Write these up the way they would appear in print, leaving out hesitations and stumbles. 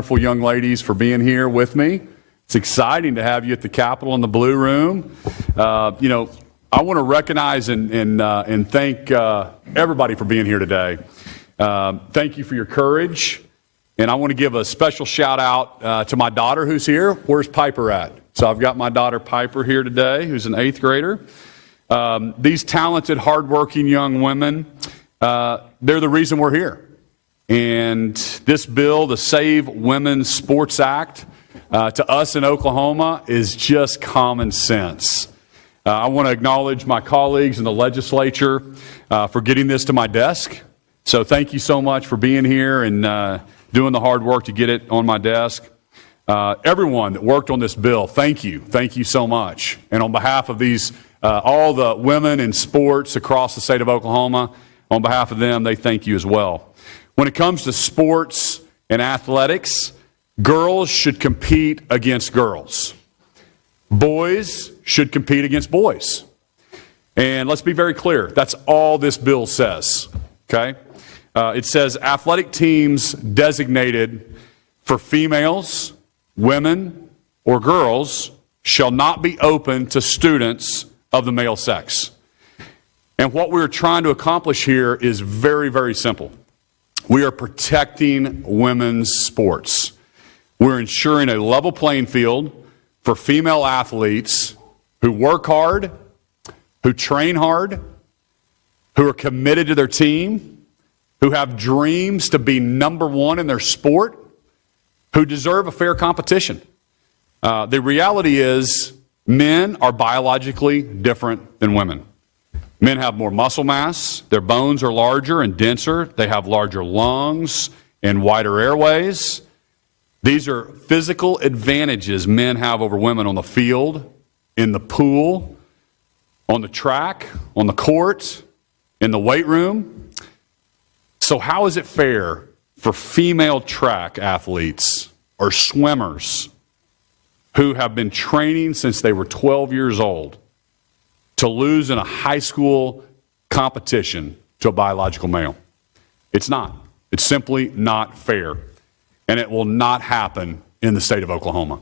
Wonderful young ladies for being here with me. It's exciting to have you at the Capitol in the Blue Room. I want to recognize and thank everybody for being here today. Thank you for your courage. And I want to give a special shout out to my daughter who's here. Where's Piper at? So I've got my daughter Piper here today, who's an 8th grader. These talented, hardworking young women, they're the reason we're here. And this bill, the Save Women's Sports Act, to us in Oklahoma is just common sense. I want to acknowledge my colleagues in the legislature for getting this to my desk. So thank you so much for being here and doing the hard work to get it on my desk. Everyone that worked on this bill, thank you. Thank you so much. And on behalf of these, all the women in sports across the state of Oklahoma, on behalf of them, they thank you as well. When it comes to sports and athletics, girls should compete against girls. Boys should compete against boys. And let's be very clear, that's all this bill says, okay? It says athletic teams designated for females, women, or girls shall not be open to students of the male sex. And what we're trying to accomplish here is very, very simple. We are protecting women's sports. We're ensuring a level playing field for female athletes who work hard, who train hard, who are committed to their team, who have dreams to be number one in their sport, who deserve a fair competition. The reality is men are biologically different than women. Men have more muscle mass, their bones are larger and denser, they have larger lungs and wider airways. These are physical advantages men have over women on the field, in the pool, on the track, on the court, in the weight room. So how is it fair for female track athletes or swimmers who have been training since they were 12 years old to lose in a high school competition to a biological male? It's not. It's simply not fair. And it will not happen in the state of Oklahoma.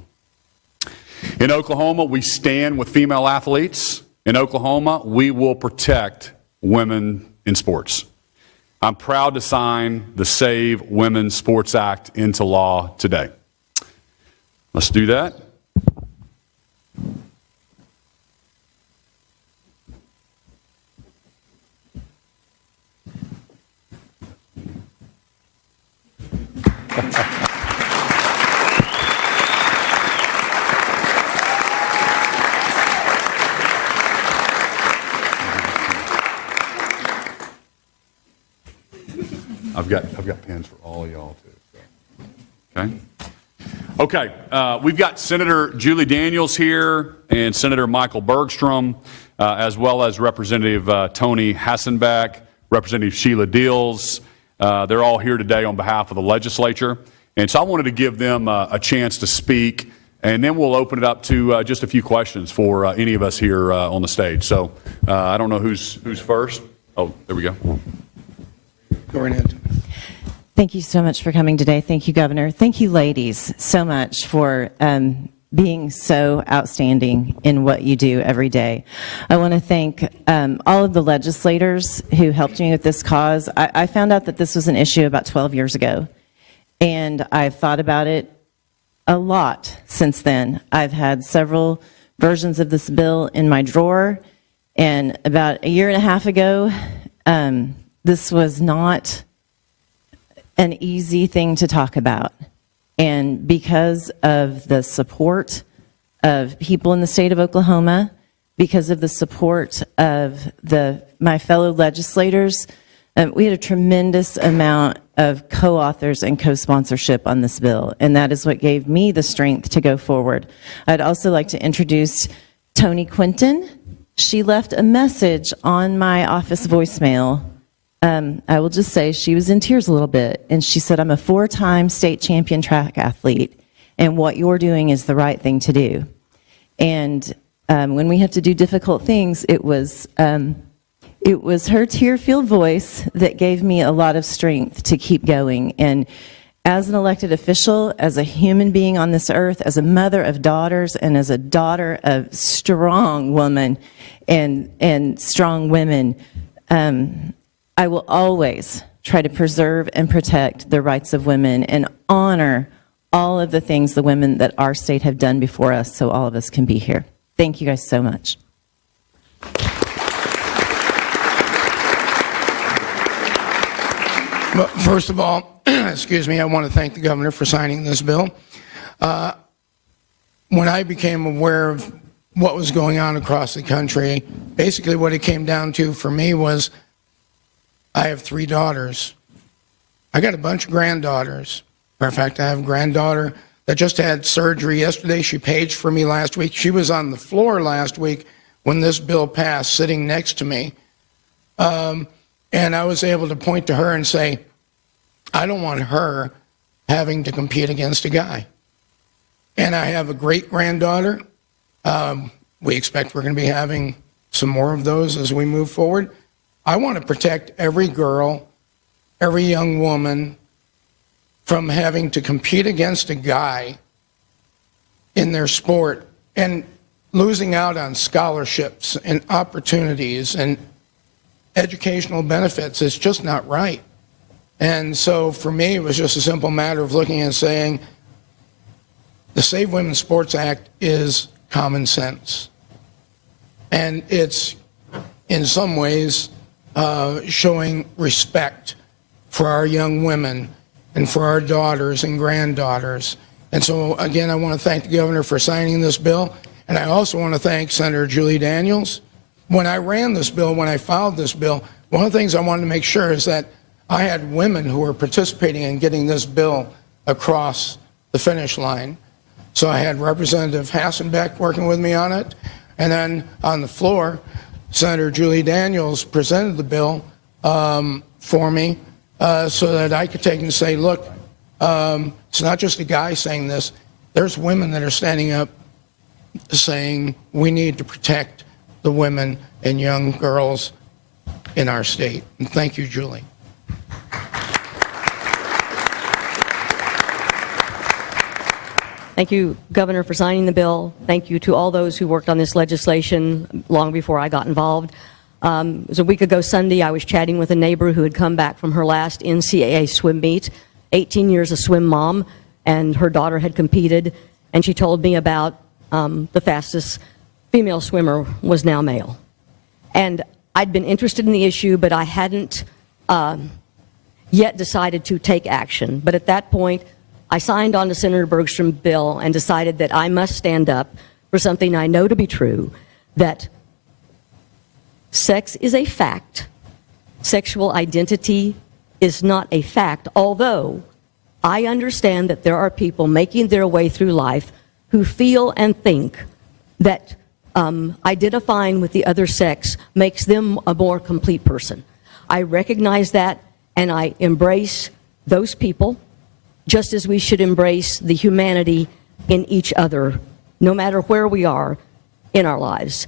In Oklahoma, we stand with female athletes. In Oklahoma, we will protect women in sports. I'm proud to sign the Save Women's Sports Act into law today. Let's do that. I've got pens for all of y'all too. So. Okay. We've got Senator Julie Daniels here and Senator Michael Bergstrom, as well as Representative Tony Hassenbeck, Representative Sheila Deals. They're all here today on behalf of the legislature. And so I wanted to give them a chance to speak, and then we'll open it up to just a few questions for any of us here on the stage. So I don't know who's first. Oh, there we go. Go right ahead. Thank you so much for coming today. Thank you, Governor. Thank you, ladies, so much for being so outstanding in what you do every day. I want to thank all of the legislators who helped me with this cause. I found out that this was an issue about 12 years ago, and I've thought about it a lot since then. I've had several versions of this bill in my drawer, and about a year and a half ago, this was not an easy thing to talk about. And because of the support of people in the state of Oklahoma, because of the support of my fellow legislators, we had a tremendous amount of co-authors and co-sponsorship on this bill, and that is what gave me the strength to go forward. I'd also like to introduce Toni Quinton. She left a message on my office voicemail. I will just say she was in tears a little bit, and she said, "I'm a 4-time state champion track athlete, and what you're doing is the right thing to do." And when we have to do difficult things, it was her tear-filled voice that gave me a lot of strength to keep going. And as an elected official, as a human being on this earth, as a mother of daughters, and as a daughter of strong woman and strong women, I will always try to preserve and protect the rights of women and honor all of the things the women that our state have done before us so all of us can be here. Thank you guys so much. But first of all, excuse me, I want to thank the governor for signing this bill. When I became aware of what was going on across the country, basically what it came down to for me was I have 3 daughters. I got a bunch of granddaughters. Matter of fact, I have a granddaughter that just had surgery yesterday. She paged for me last week. She was on the floor last week when this bill passed, sitting next to me. And I was able to point to her and say, I don't want her having to compete against a guy. And I have a great granddaughter. We expect we're going to be having some more of those as we move forward. I want to protect every girl, every young woman from having to compete against a guy in their sport and losing out on scholarships and opportunities and educational benefits. It's just not right. And so for me, it was just a simple matter of looking and saying, the Save Women's Sports Act is common sense. And it's, in some ways, showing respect for our young women and for our daughters and granddaughters. And so, again, I want to thank the governor for signing this bill. And I also want to thank Senator Julie Daniels. When I ran this bill, when I filed this bill, one of the things I wanted to make sure is that I had women who were participating in getting this bill across the finish line. So I had Representative Hassenbeck working with me on it. And then on the floor, Senator Julie Daniels presented the bill for me so that I could take and say, look, it's not just a guy saying this. There's women that are standing up saying we need to protect the women and young girls in our state. And thank you, Julie. Thank you, Governor, for signing the bill. Thank you to all those who worked on this legislation long before I got involved. It was a week ago Sunday. I was chatting with a neighbor who had come back from her last NCAA swim meet, 18 years a swim mom, and her daughter had competed, and she told me about the fastest female swimmer was now male. And I'd been interested in the issue, but I hadn't yet decided to take action. But at that point, I signed on to Senator Bergstrom's bill and decided that I must stand up for something I know to be true, that sex is a fact. Sexual identity is not a fact, although I understand that there are people making their way through life who feel and think that identifying with the other sex makes them a more complete person. I recognize that, and I embrace those people, just as we should embrace the humanity in each other, no matter where we are in our lives.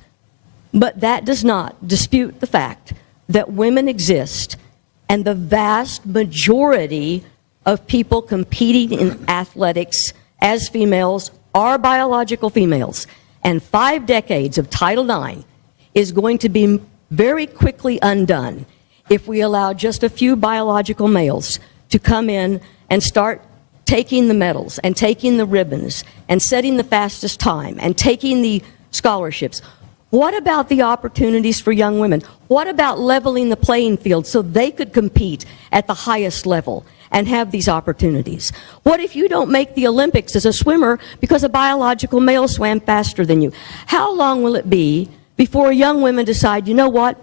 But that does not dispute the fact that women exist, and the vast majority of people competing in athletics as females are biological females. And 5 decades of Title IX is going to be very quickly undone if we allow just a few biological males to come in and start taking the medals and taking the ribbons and setting the fastest time and taking the scholarships. What about the opportunities for young women? What about leveling the playing field so they could compete at the highest level and have these opportunities? What if you don't make the Olympics as a swimmer because a biological male swam faster than you? How long will it be before young women decide, you know what,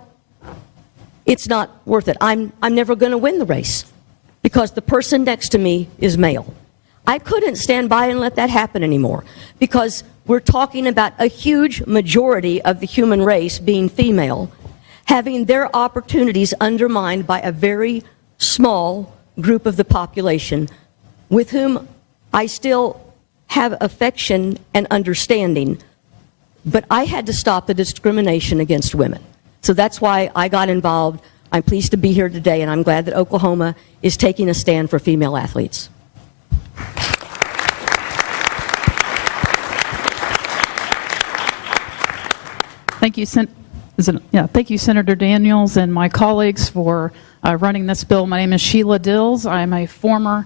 it's not worth it. I'm never going to win the race because the person next to me is male. I couldn't stand by and let that happen anymore, because we're talking about a huge majority of the human race being female, having their opportunities undermined by a very small group of the population with whom I still have affection and understanding. But I had to stop the discrimination against women. So that's why I got involved. I'm pleased to be here today, and I'm glad that Oklahoma is taking a stand for female athletes. Thank you, thank you, Senator Daniels and my colleagues for running this bill. My name is Sheila Dills. I am a former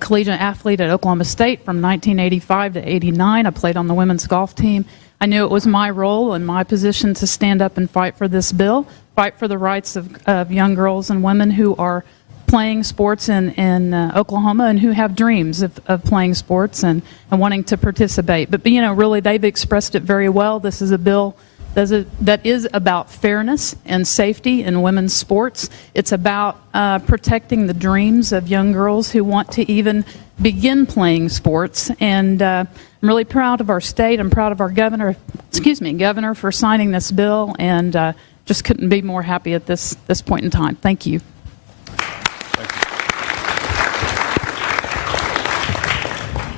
collegiate athlete at Oklahoma State from 1985 to 89. I played on the women's golf team. I knew it was my role and my position to stand up and fight for this bill, fight for the rights of young girls and women who are playing sports in Oklahoma and who have dreams of playing sports and wanting to participate. But, you know, really, they've expressed it very well. This is a bill that is about fairness and safety in women's sports. It's about protecting the dreams of young girls who want to even begin playing sports. And I'm really proud of our state. I'm proud of our governor for signing this bill, and just couldn't be more happy at this point in time. Thank you.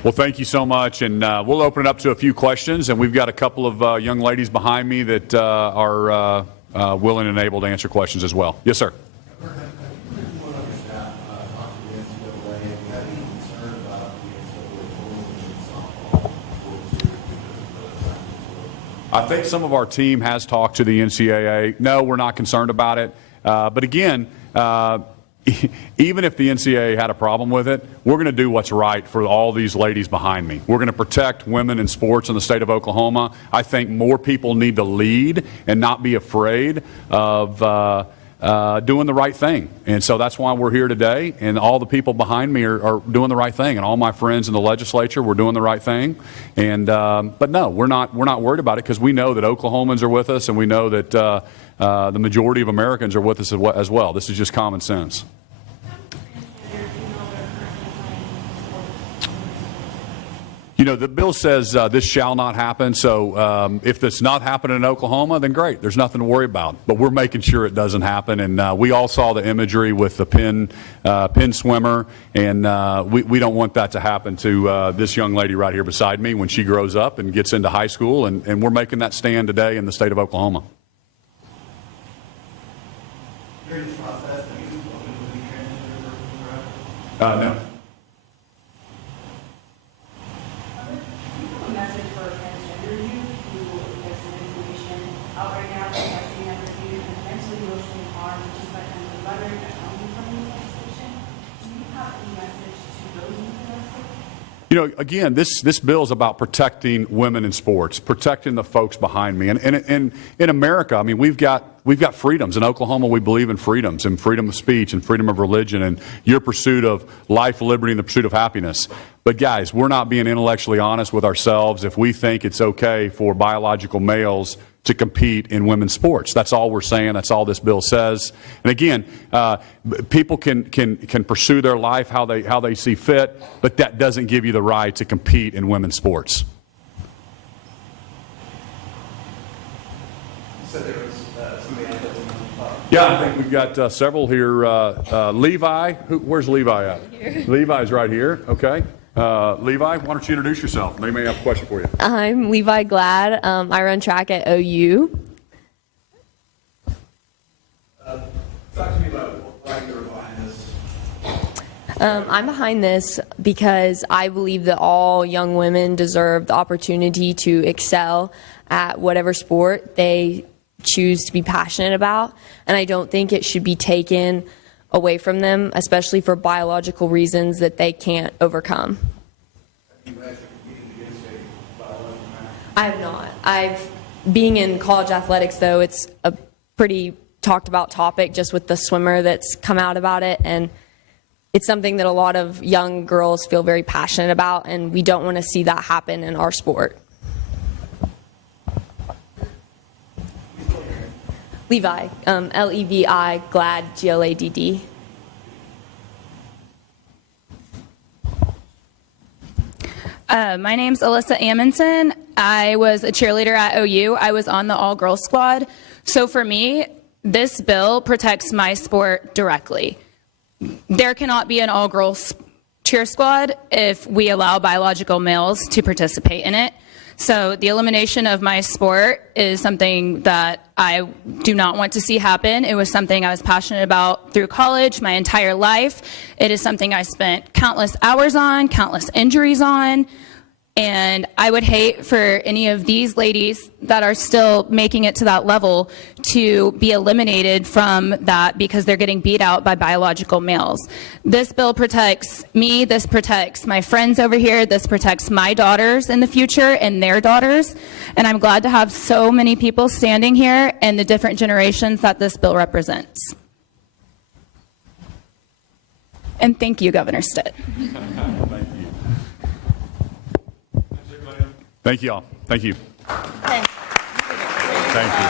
Well, thank you so much, and we'll open it up to a few questions, and we've got a couple of young ladies behind me that are willing and able to answer questions as well. Yes, sir. I think some of our team has talked to the NCAA. No, we're not concerned about it. But again, even if the NCAA had a problem with it, we're going to do what's right for all these ladies behind me. We're going to protect women in sports in the state of Oklahoma. I think more people need to lead and not be afraid of doing the right thing. And so that's why we're here today. And all the people behind me are doing the right thing. And all my friends in the legislature, we're doing the right thing. And but no, we're not worried about it, because we know that Oklahomans are with us, and we know that the majority of Americans are with us as well. This is just common sense. You know, the bill says this shall not happen, so if it's not happening in Oklahoma, then great. There's nothing to worry about. But we're making sure it doesn't happen, and we all saw the imagery with the pin swimmer, and we don't want that to happen to this young lady right here beside me when she grows up and gets into high school, and we're making that stand today in the state of Oklahoma. No. Message for transgender youth who has some information out right now that has seen that received and potentially emotionally harmed just by kind of the rhetoric that comes from this legislation. Do you have any message to those interested? You know, again, this bill is about protecting women in sports, protecting the folks behind me. And in America, I mean, we've got freedoms. In Oklahoma, we believe in freedoms, and freedom of speech and freedom of religion and your pursuit of life, liberty, and the pursuit of happiness. But guys, we're not being intellectually honest with ourselves if we think it's okay for biological males to compete in women's sports. That's all we're saying. That's all this bill says. And again, people can pursue their life how they see fit, but that doesn't give you the right to compete in women's sports. So there was somebody else that was on the Yeah, I think we've got several here. Levi, where's Levi at? Levi's right here. Okay. Levi, why don't you introduce yourself? They may have a question for you. I'm Levi Glad. I run track at OU. Talk to me about why you're behind this. I'm behind this because I believe that all young women deserve the opportunity to excel at whatever sport they choose to be passionate about, and I don't think it should be taken away from them, especially for biological reasons that they can't overcome. Have you actually competed against a biological man? I have not. Being in college athletics, though, it's a pretty talked about topic, just with the swimmer that's come out about it, and it's something that a lot of young girls feel very passionate about, and we don't want to see that happen in our sport. Levi, Levi, Glad, Gladd. My name's Alyssa Amundsen. I was a cheerleader at OU. I was on the all-girls squad. So for me, this bill protects my sport directly. There cannot be an all-girls cheer squad if we allow biological males to participate in it. So the elimination of my sport is something that I do not want to see happen. It was something I was passionate about through college, my entire life. It is something I spent countless hours on, countless injuries on. And I would hate for any of these ladies that are still making it to that level to be eliminated from that because they're getting beat out by biological males. This bill protects me, this protects my friends over here, this protects my daughters in the future and their daughters. And I'm glad to have so many people standing here and the different generations that this bill represents. And thank you, Governor Stitt. Thank you all. Thank you. Thank you.